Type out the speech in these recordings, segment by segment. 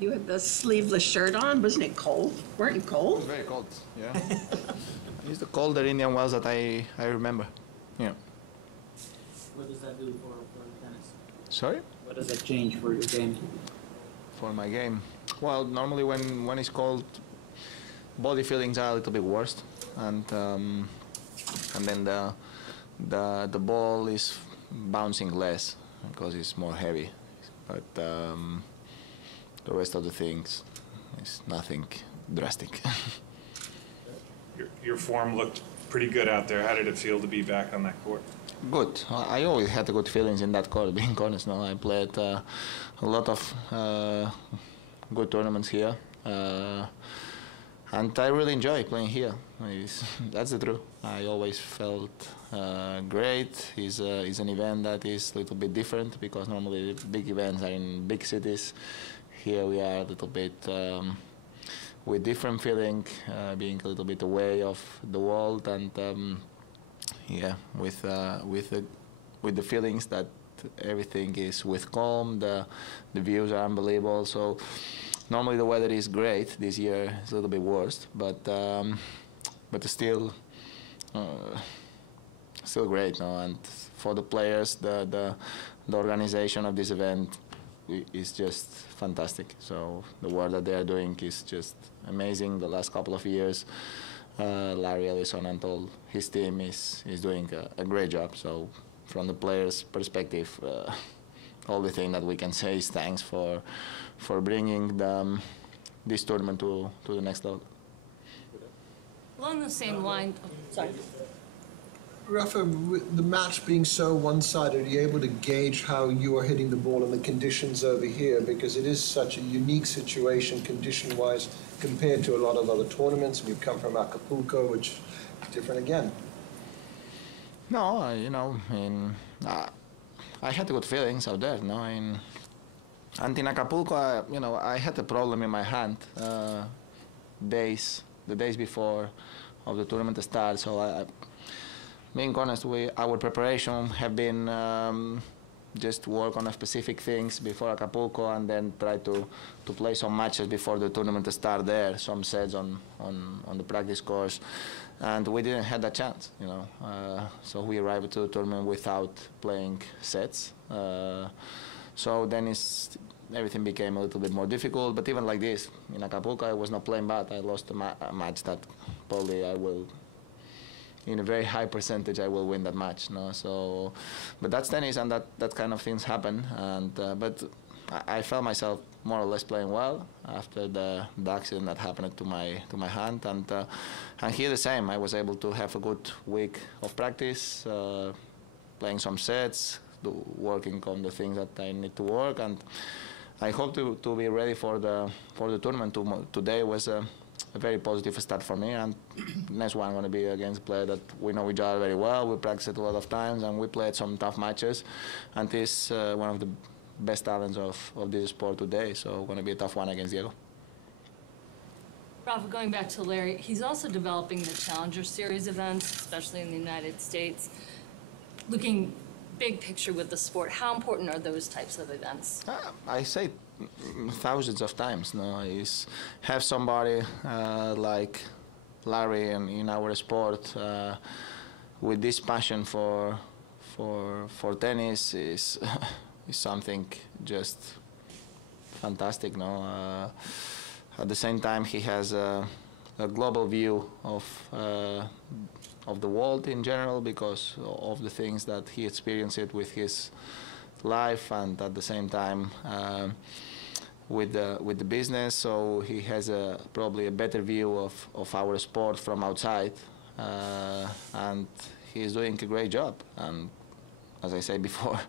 You had the sleeveless shirt on. Wasn't it cold? Weren't you It cold? was very cold, yeah. It's the colder Indian Wells that I remember, yeah. What does that do for tennis? Sorry? What does that change for your game? For my game? Well, normally when it's cold, body feelings are a little bit worse, and then the ball is bouncing less because it's more heavy, but the rest of the things is nothing drastic. Your form looked pretty good out there. How did it feel to be back on that court? Good. I always had good feelings in that court, being honest. No, I played a lot of good tournaments here, and I really enjoy playing here. That's the truth. I always felt great. It's an event that is a little bit different because normally big events are in big cities. Here we are a little bit with different feeling, being a little bit away of the world, and yeah, with the feelings that everything is with calm. The views are unbelievable. So normally the weather is great. This year it's a little bit worse, but still great. No? And for the players, the organization of this event is just fantastic. So the work that they are doing is just amazing. The last couple of years, Larry Ellison and all his team is doing a great job. So from the players' perspective, all the thing that we can say is thanks for bringing this tournament to the next level. Along the same line, sorry. Rafa, with the match being so one-sided, are you able to gauge how you are hitting the ball and the conditions over here? Because it is such a unique situation condition-wise compared to a lot of other tournaments. We've come from Acapulco, which is different again. No, I had good feelings out there. No, and in Acapulco, I had a problem in my hand the days before of the tournament start. So being honest, our preparation have been just work on specific things before Acapulco, and then try to play some matches before the tournament start there, some sets on the practice course, and we didn't have that chance, so we arrived to the tournament without playing sets. So then everything became a little bit more difficult. But even like this, in Acapulco, I was not playing bad. I lost a match that probably I will, in a very high percentage, I will win that match. No, so, but that's tennis, and that kind of things happen. And but I felt myself more or less playing well after the accident that happened to my hand. And here the same. I was able to have a good week of practice, playing some sets, working on the things that I need to work, and I hope to be ready for the tournament. Today was a very positive start for me, and next one going to be against a player that we know each other very well. We practiced a lot of times, and we played some tough matches, and he's one of the best talents of this sport today, so going to be a tough one against Diego. Rafa, going back to Larry, he's also developing the Challenger Series events, especially in the United States. Looking big picture with the sport, how important are those types of events? I say thousands of times. No, is have somebody like Larry in our sport with this passion for tennis is something just fantastic. No, at the same time he has a global view of the world in general because of the things that he experienced with his life, and at the same time with the business. So he has probably a better view of our sport from outside, and he's doing a great job. And as I said before,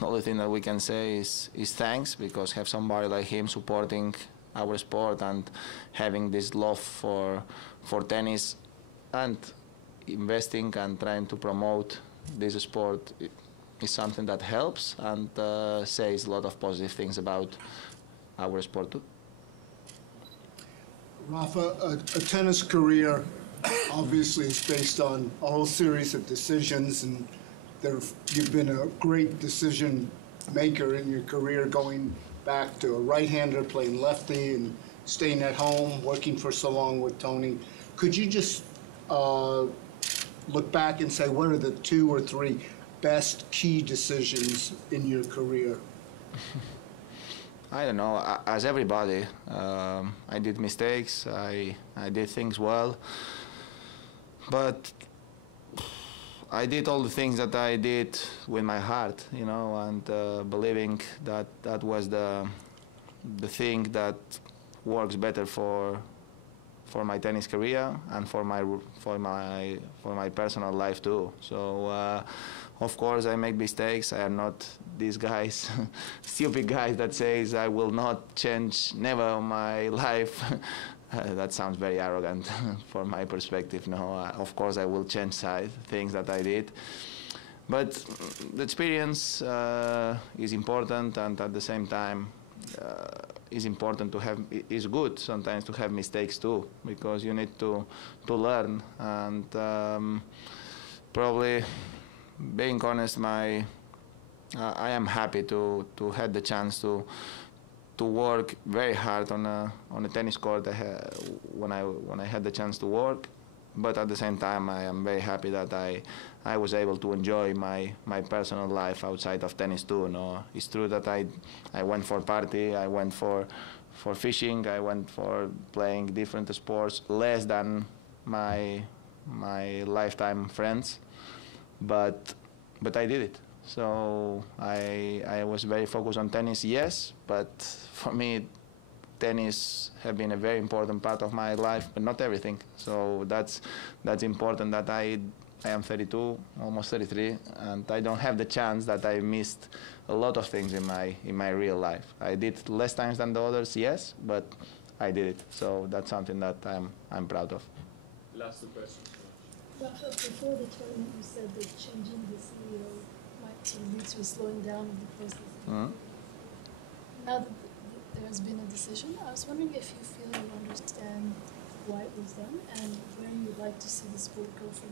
the only thing that we can say is thanks, because have somebody like him supporting our sport and having this love for tennis and investing and trying to promote this sport is something that helps and says a lot of positive things about our sport too. Rafa, a tennis career obviously is based on a whole series of decisions, and you've been a great decision maker in your career, going back to a right-hander playing lefty and staying at home, working for so long with Tony. Could you just look back and say, what are the 2 or 3 best key decisions in your career? I don't know. As everybody, I did mistakes. I did things well, but I did all the things that I did with my heart, you know, and believing that that was the thing that works better for my tennis career and for my personal life too. So of course I make mistakes. I am not these guys, stupid guys that says I will not change never my life. That sounds very arrogant from my perspective. No, of course I will change things that I did. But the experience is important, and at the same time is good sometimes to have mistakes too, because you need to learn. And probably, being honest, I am happy to have the chance to work very hard on a tennis court when I had the chance to work. But at the same time, I am very happy that I was able to enjoy my personal life outside of tennis too. No, it's true that I went for party, I went for fishing, I went for playing different sports, less than my lifetime friends, but I did it. So I was very focused on tennis, yes, but for me, tennis have been a very important part of my life, but not everything. So that's important that I am 32, almost 33, and I don't have the chance that I missed a lot of things in my real life. I did less times than the others, yes, but I did it. So that's something that I'm proud of. Last question. Rafa, before the tournament, you said that changing the CEO might lead to a slowing down of the process. Mm-hmm. Now that there has been a decision, I was wondering if you feel you understand why it was done and where you'd like to see the sport go from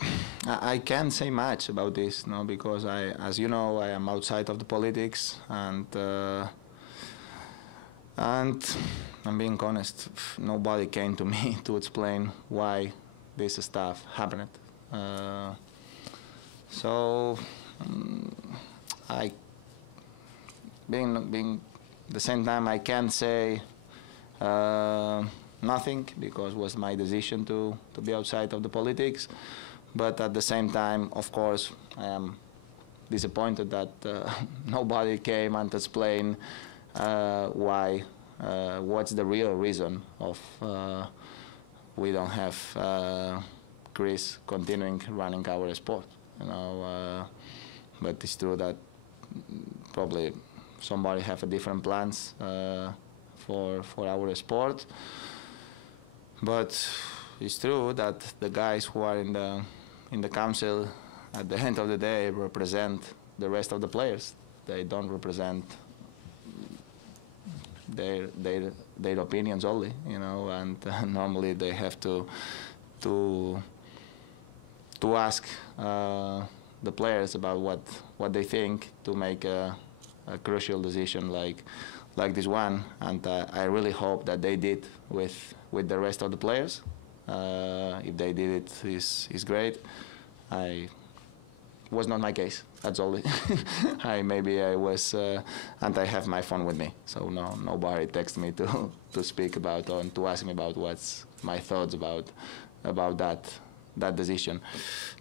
here. I can't say much about this, no, because as you know, I am outside of the politics, and I'm being honest, nobody came to me to explain why this stuff happened. So being the same time, I can't say nothing, because it was my decision to be outside of the politics. But at the same time, of course, I am disappointed that nobody came and explained why, what's the real reason of we don't have Chris continuing running our sport. You know, but it's true that probably somebody have a different plans for our sport. But it's true that the guys who are in the council, at the end of the day, represent the rest of the players. They don't represent their opinions only, you know, and normally they have to ask the players about what they think to make a crucial decision like this one. And I really hope that they did with the rest of the players. If they did it, is great. Was not my case. That's all. Maybe I was, and I have my phone with me, so nobody texted me to speak about or to ask me about what's my thoughts about that decision.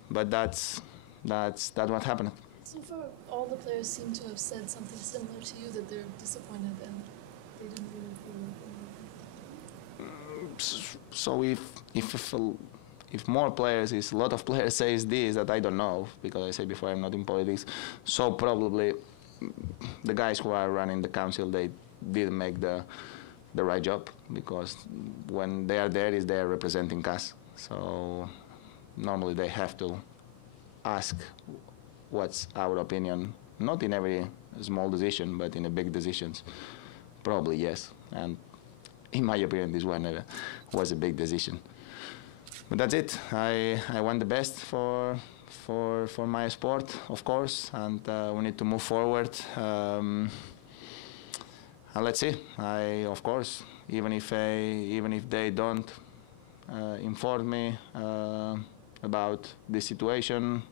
But that's what happened. So far, all the players seem to have said something similar to you, that they're disappointed and they didn't really feel like. So if more players, a lot of players says this, that I don't know, because I said before I'm not in politics, so probably the guys who are running the council, they didn't make the right job, because when they are there, they are representing us. So normally they have to ask what's our opinion, not in every small decision, but in the big decisions. Probably yes, and in my opinion, this one was a big decision. But that's it. I want the best for for my sport, of course, and we need to move forward. And let's see. Of course, even if they don't inform me about this situation,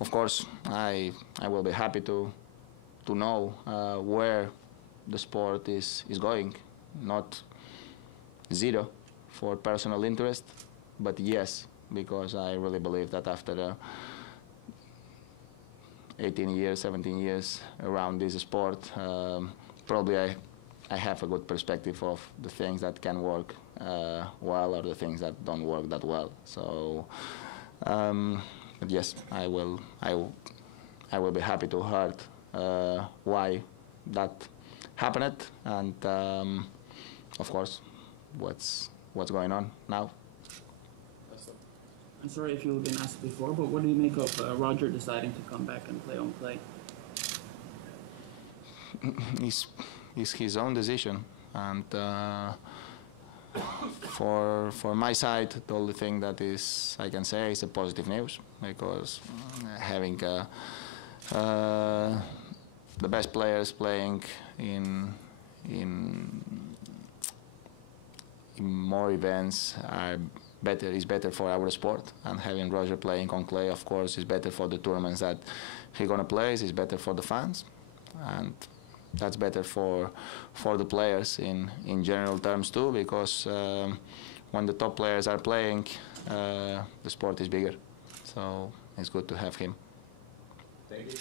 of course, I will be happy to know where the sport is going. Not zero for personal interest, but yes, because I really believe that after 18 years, 17 years around this sport, probably I have a good perspective of the things that can work well or the things that don't work that well. So, but yes, I will be happy to hear why that happened, and of course, what's going on now. I'm sorry if you've been asked before, but what do you make of Roger deciding to come back and play on clay? It's his own decision, and for my side, the only thing that I can say is a positive news, because having the best players playing in more events is better for our sport, and having Roger playing on clay, of course, is better for the tournaments that he's gonna play. Is better for the fans, and that's better for the players in general terms too, because when the top players are playing, the sport is bigger. So it's good to have him. Thank you.